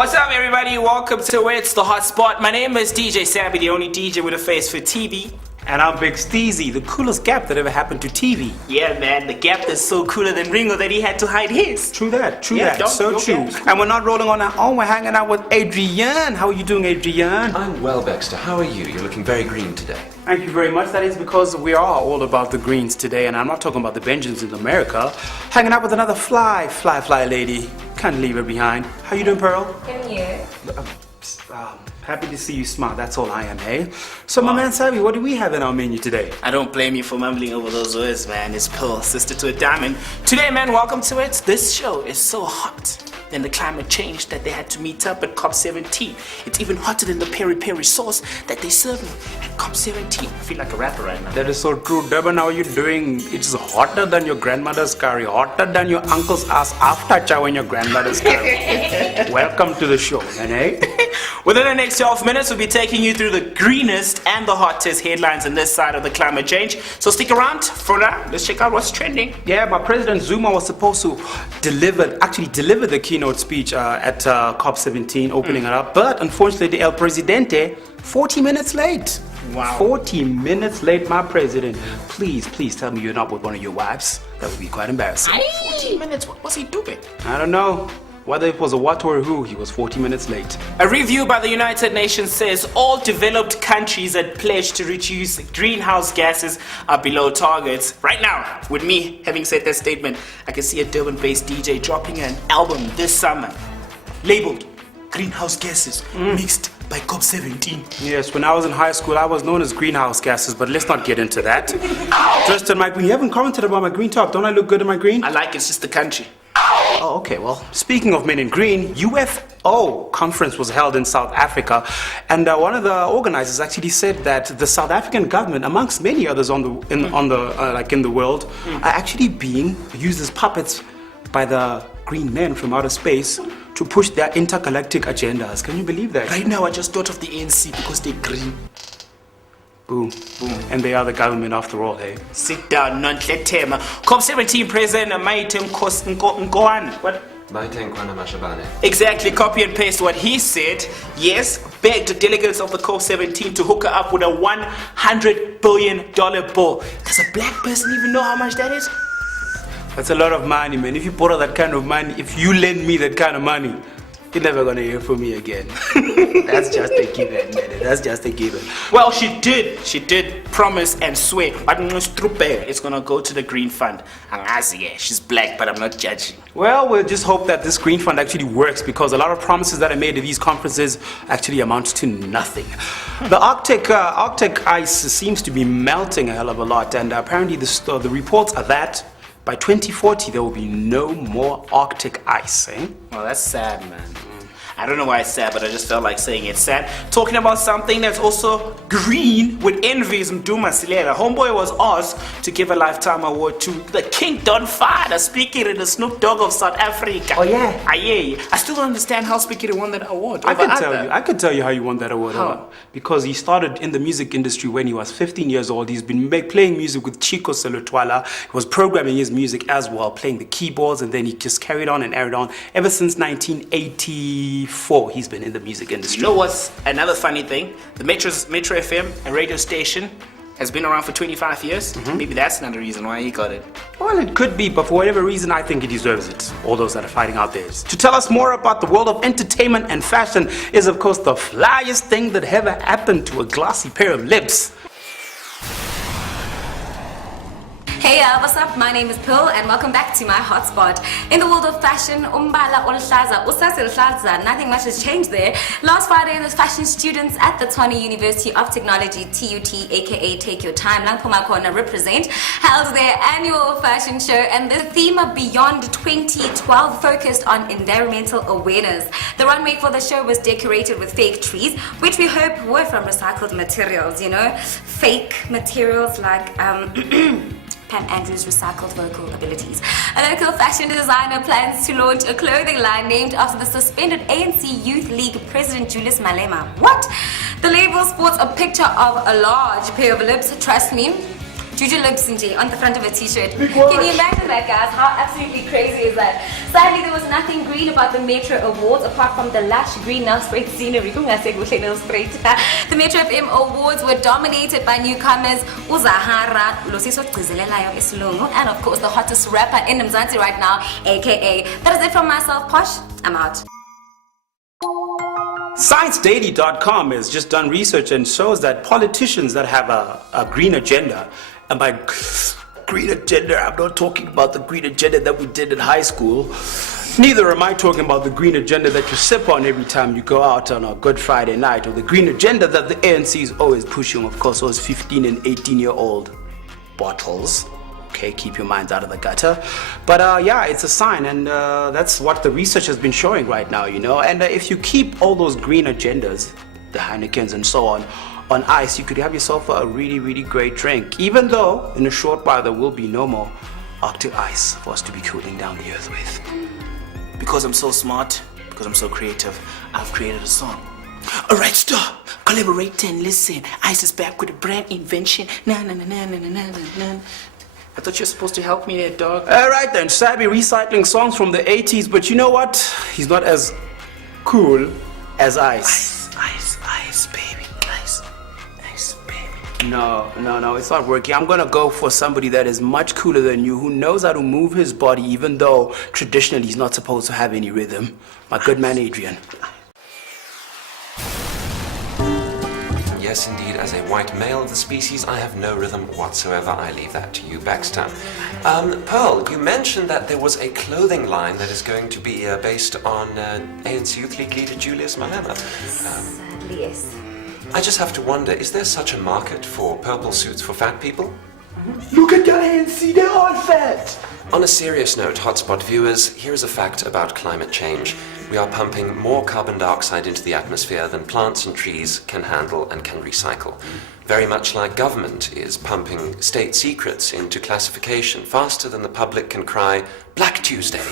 What's up, everybody? Welcome to It's the Hotspot. My name is DJ Sabby, the only DJ with a face for TV. And I'm Big Steezy, the coolest gap that ever happened to TV. Yeah, man, the gap that's so cooler than Ringo that he had to hide his. True that, so true. Gaps. And we're not rolling on our own, we're hanging out with Adrian. How are you doing, Adrian? I'm well, Baxter. How are you? You're looking very green today. Thank you very much. That is because we are all about the greens today, and I'm not talking about the Benjamins in America. Hanging out with another fly lady. Can't leave her behind. How you doing, Pearl? Can you? Happy to see you smile. That's all I am, hey? So, my man Savvy, what do we have in our menu today? I don't blame you for mumbling over those words, man. It's Pearl, sister to a diamond. Today, man, welcome to it. This show is so hot than the climate change that they had to meet up at COP17. It's even hotter than the peri-peri sauce that they serve me at COP17. I feel like a rapper right now. That is so true. Durban, how are you doing? It's hotter than your grandmother's curry, hotter than your uncle's ass after chowing your grandmother's curry. Welcome to the show, man, eh? Within the next 12 minutes, we'll be taking you through the greenest and the hottest headlines on this side of the climate change. So stick around. For now, let's check out what's trending. Yeah, my President Zuma was supposed to deliver the keynote speech at COP17, opening it up. But unfortunately, El Presidente, 40 minutes late. Wow. 40 minutes late, my president. Please tell me you're not with one of your wives. That would be quite embarrassing. 40 minutes? What was he doing? I don't know. Whether it was a what or a who, he was 40 minutes late. A review by the United Nations says all developed countries that pledge to reduce greenhouse gases are below targets. Right now, with me having said that statement, I can see a Durban-based DJ dropping an album this summer labeled Greenhouse Gases Mixed by COP17. Yes, when I was in high school, I was known as greenhouse gases, but let's not get into that. Tristan, my green, you haven't commented about my green top. Don't I look good in my green? I like it's just the country. Oh, okay, well, speaking of men in green, UFO conference was held in South Africa, and one of the organizers actually said that the South African government, amongst many others in the world, are actually being used as puppets by the green men from outer space to push their intergalactic agendas. Can you believe that? Right now, I just thought of the ANC because they're green. Boom. And they are the government after all, hey? Sit down, non-tletema. COP17 President Maite Nkoana. What? Maite Nkwana Mashabane. Exactly, copy and paste what he said. Yes, begged delegates of the COP17 to hook her up with a $100 billion bill. Does a black person even know how much that is? That's a lot of money, man. If you borrow that kind of money, if you lend me that kind of money, you're never gonna hear from me again. That's just a given, man. That's just a given. Well, she did promise and swear. It's gonna go to the Green Fund. Yeah, she's black, but I'm not judging. Well, we'll just hope that this Green Fund actually works, because a lot of promises that are made at these conferences actually amount to nothing. The Arctic ice seems to be melting a hell of a lot, and apparently the reports are that by 2040, there will be no more Arctic ice, eh? Well, that's sad, man. I don't know why it's sad, but I just felt like saying it's sad. Talking about something that's also green with envies and Duma Silela. Homeboy was asked to give a lifetime award to the King Don Fada, speaking in the Snoop Dogg of South Africa. Oh yeah? Yeah. I still don't understand how Speaker won that award. I can tell you how he won that award. How? Because he started in the music industry when he was 15 years old. He's been playing music with Chico Selutwala. He was programming his music as well, playing the keyboards, and then he just carried on and aired on. Ever since 1984, he's been in the music industry. You know what's another funny thing? The Metro FM, a radio station, has been around for 25 years. Maybe that's another reason why he got it. Well, it could be, but for whatever reason, I think he deserves it. All those that are fighting out there. To tell us more about the world of entertainment and fashion is, of course, the flyest thing that ever happened to a glossy pair of lips. Hey, what's up? My name is Pearl and welcome back to my hotspot. In the world of fashion, umbala oluhlaza, usase luhlaza, nothing much has changed there. Last Friday, the fashion students at the Tshwane University of Technology, TUT, aka Take Your Time, Langpuma Corner represent, held their annual fashion show, and the theme of Beyond 2012 focused on environmental awareness. The runway for the show was decorated with fake trees, which we hope were from recycled materials, you know, fake materials like Pam Andrews' recycled vocal abilities. A local fashion designer plans to launch a clothing line named after the suspended ANC Youth League President Julius Malema. What? The label sports a picture of a large pair of lips, trust me. Juju looks on the front of a t-shirt. Can you imagine that, guys? How absolutely crazy is that? Sadly, there was nothing green about the Metro Awards apart from the lush green nail spray scenery. The Metro FM Awards were dominated by newcomers Uzahara, Losiso Gcizelelayo Isilungu, and of course the hottest rapper in Mzansi right now, aka. That is it from myself, Posh. I'm out. ScienceDaily.com has just done research and shows that politicians that have a green agenda, and by green agenda, I'm not talking about the green agenda that we did in high school. Neither am I talking about the green agenda that you sip on every time you go out on a Good Friday night, or the green agenda that the ANC is always pushing, of course, those 15 and 18-year-old bottles. Okay, keep your minds out of the gutter. But yeah, it's a sign, and that's what the research has been showing right now, you know. And if you keep all those green agendas, the Heinekens and so on ice, you could have yourself a really, really great drink. Even though, in a short while, there will be no more Arctic ice for us to be cooling down the earth with. Because I'm so smart, because I'm so creative, I've created a song. Alright, stop! Collaborate and listen. Ice is back with a brand invention. Na na na na na na na na. I thought you were supposed to help me there, dog. Alright then, Sabby recycling songs from the 80s, but you know what? He's not as cool as Ice. Ice, baby. Ice, baby. No, it's not working. I'm gonna go for somebody that is much cooler than you, who knows how to move his body, even though traditionally he's not supposed to have any rhythm. My good man, Adrian. Yes, indeed, as a white male of the species, I have no rhythm whatsoever. I leave that to you, Baxter. Pearl, you mentioned that there was a clothing line that is going to be based on ANC Youth League leader Julius Malema. Sadly, yes. I just have to wonder, is there such a market for purple suits for fat people? Look at the ANC, they're all fat! On a serious note, Hotspot viewers, here's a fact about climate change. We are pumping more carbon dioxide into the atmosphere than plants and trees can handle and can recycle. Very much like government is pumping state secrets into classification faster than the public can cry, Black Tuesday.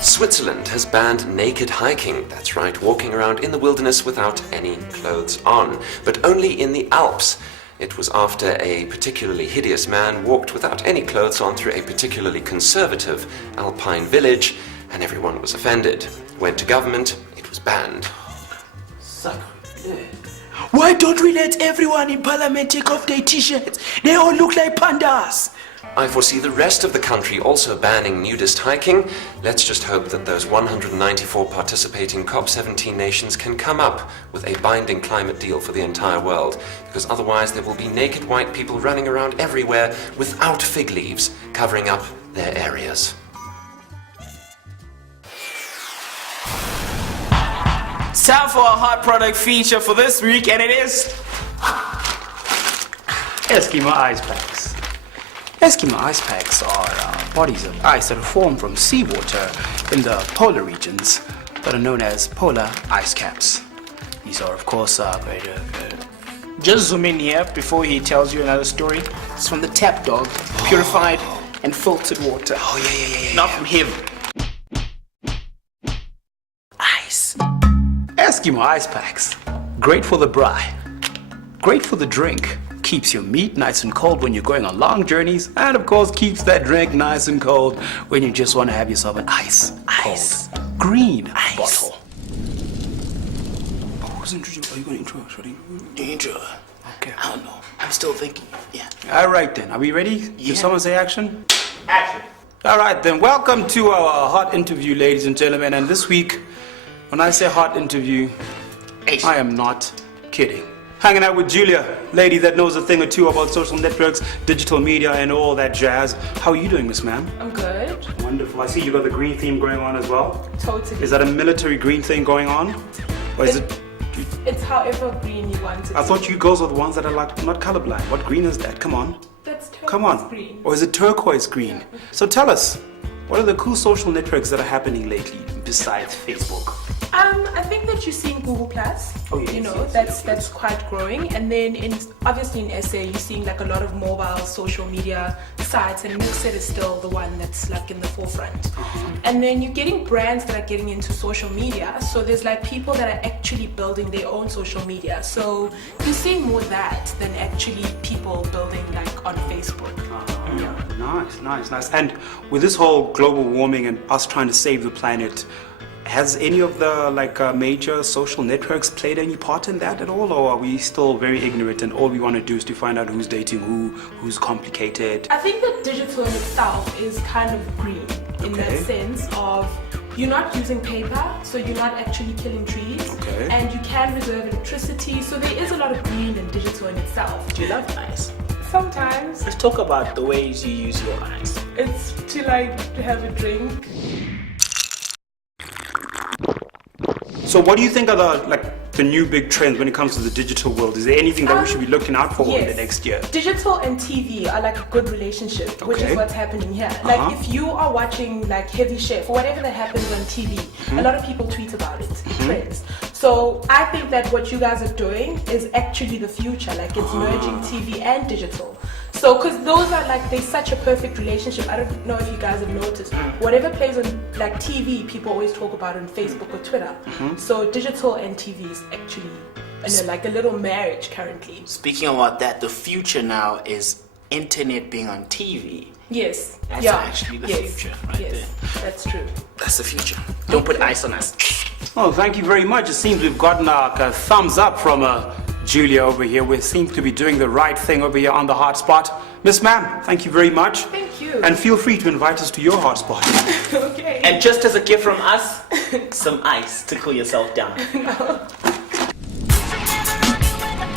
Switzerland has banned naked hiking, that's right, walking around in the wilderness without any clothes on, but only in the Alps. It was after a particularly hideous man walked without any clothes on through a particularly conservative alpine village, and everyone was offended. Went to government, it was banned. Why don't we let everyone in parliament take off their t-shirts? They all look like pandas! I foresee the rest of the country also banning nudist hiking. Let's just hope that those 194 participating COP17 nations can come up with a binding climate deal for the entire world, because otherwise there will be naked white people running around everywhere without fig leaves covering up their areas. It's time for a hot product feature for this week, and it is Eskimo ice packs. Eskimo ice packs are bodies of ice that are formed from seawater in the polar regions that are known as polar ice caps. These are, of course, just zoom in here before he tells you another story. It's from the tap, dog. Purified and filtered water. Oh, yeah. Not from him. Ice. Eskimo ice packs. Great for the braai. Great for the drink. Keeps your meat nice and cold when you're going on long journeys, and of course keeps that drink nice and cold when you just want to have yourself an ice cold green bottle. Are you going to intro? Intro. Okay. I don't know. I'm still thinking. Yeah. All right then. Are we ready? Yeah. Did someone say action? Action. All right then. Welcome to our hot interview, ladies and gentlemen. And this week, when I say hot interview, I am not kidding. Hanging out with Julia, lady that knows a thing or two about social networks, digital media, and all that jazz. How are you doing, Miss Ma'am? I'm good. Wonderful. I see you got the green theme going on as well. Totally. Is that a military green thing going on? Or is it? It's however green you want it I thought you girls are the ones that are like not colorblind. What green is that? Come on. That's turquoise Come on. green. Or is it turquoise green? So tell us, what are the cool social networks that are happening lately besides Facebook? I think the that you're seeing Google Plus. Oh, yes, You know, yes, that's quite growing. And then obviously in SA, you're seeing like a lot of mobile social media sites, and Mixed is still the one that's like in the forefront. And then you're getting brands that are getting into social media. So there's like people that are actually building their own social media. So you're seeing more that than actually people building like on Facebook. Nice. And with this whole global warming and us trying to save the planet, has any of the major social networks played any part in that at all, or are we still very ignorant and all we want to do is to find out who's dating who's complicated? I think that digital in itself is kind of green in that sense of you're not using paper, so you're not actually killing trees, and you can reserve electricity, so there is a lot of green in digital in itself. Do you love eyes? Sometimes Let's talk about the ways you use your eyes. it's to have a drink. So what do you think are the new big trends when it comes to the digital world? Is there anything that we should be looking out for in the next year? Digital and TV are like a good relationship, which is what's happening here. Like if you are watching like Heavy Chef or whatever that happens on TV, a lot of people tweet about it, trends. So I think that what you guys are doing is actually the future. Like it's merging TV and digital. So, because those are there's such a perfect relationship. I don't know if you guys have noticed. Whatever plays on TV, people always talk about on Facebook or Twitter. So, digital and TV is actually like a little marriage currently. Speaking about that, the future now is internet being on TV. Yes. That's yeah. actually the future right there. That's true. That's the future. Don't put ice on us. Oh, thank you very much. It seems we've gotten a thumbs up from Julia over here. We seem to be doing the right thing over here on the Hotspot. Miss Ma'am, thank you very much. Thank you. And feel free to invite us to your Hotspot. Okay. And just as a gift from us, some ice to cool yourself down.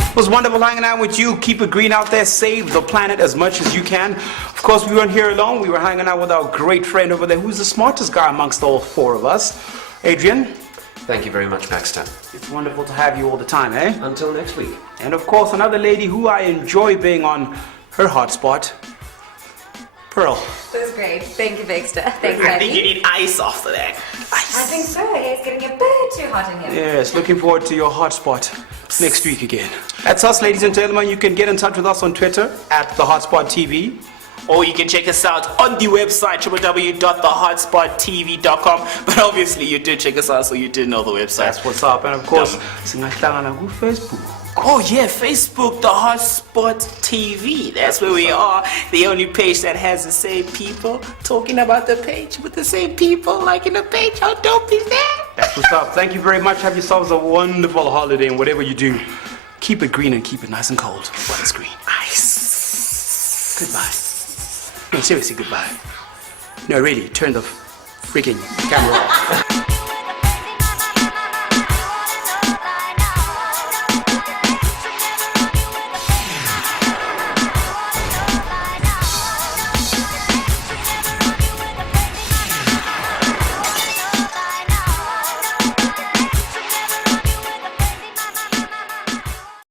It was wonderful hanging out with you. Keep it green out there. Save the planet as much as you can. Of course, we weren't here alone. We were hanging out with our great friend over there, who's the smartest guy amongst all four of us. Adrian. Thank you very much, Baxter. It's wonderful to have you all the time, eh? Until next week. And of course, another lady who I enjoy being on her Hotspot, Pearl. That was great. Thank you, Baxter. Thanks, I think you Abby. need ice after that. Ice. I think so. It's getting a bit too hot in here. Yes, looking forward to your Hotspot next week again. That's us, ladies and gentlemen. You can get in touch with us on Twitter at the Hotspot TV. Or you can check us out on the website www.thehotspot.tv.com. But obviously you did check us out, so you did know the website. That's what's up. And of course, singahlangana ku Facebook. Oh yeah, Facebook, the Hotspot TV. That's where we are. The only page that has the same people talking about the page with the same people liking the page. How dope is that? That's what's up. Thank you very much. Have yourselves a wonderful holiday, and whatever you do, keep it green and keep it nice and cold while it's green. Ice. Goodbye. No, seriously, goodbye. No, really, turn the freaking camera off.